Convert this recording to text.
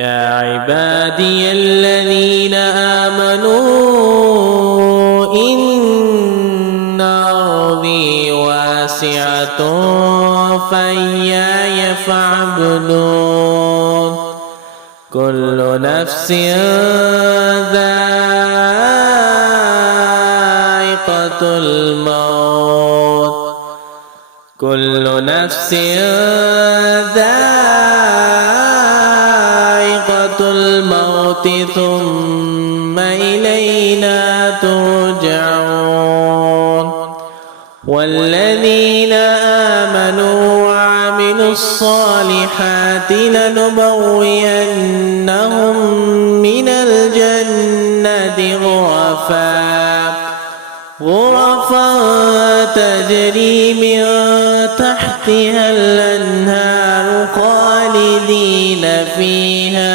يا عبادي الذين آمنوا إن أرضي واسعة فإياي فاعبدون كل نفس ذائقة الموت كل نفس ذائقة الموت ثم إلينا ترجعون والذين آمنوا وعملوا الصالحات لنبوئنهم من الجنة غرفا تجري من تحتها الأنهار خالدين فيها